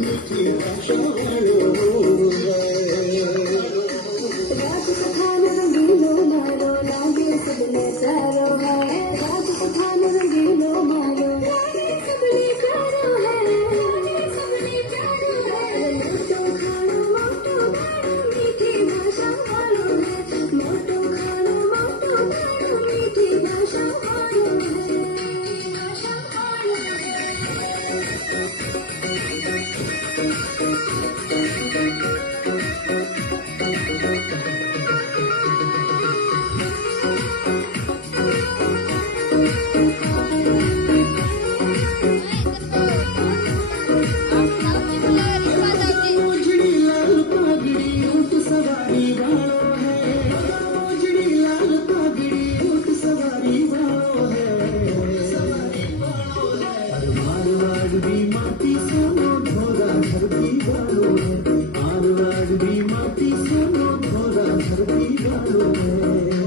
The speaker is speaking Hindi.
मीठी भाषा वालों है। राजस्थान रंगीलो मारो लागे सबने प्यारो है। राजस्थान रंगीलो मारो लागे सबने प्यारो है। सबने प्यारो है। मोटो खानो मीठी भाषा वालों है। मोटो खानो मीठी भाषा वालों है। भाषा वालों उजड़ी लाल पगड़ी ऊँट सवारी वालों है। उजड़ी लाल पगड़ी ऊँट सवारी वालों है। सवारी वालों है। मारवाड़ भी माटी सोनो धोरा धरती वालों है। मारवाड़ भी माटी सोनो धोरा धरती वालों है।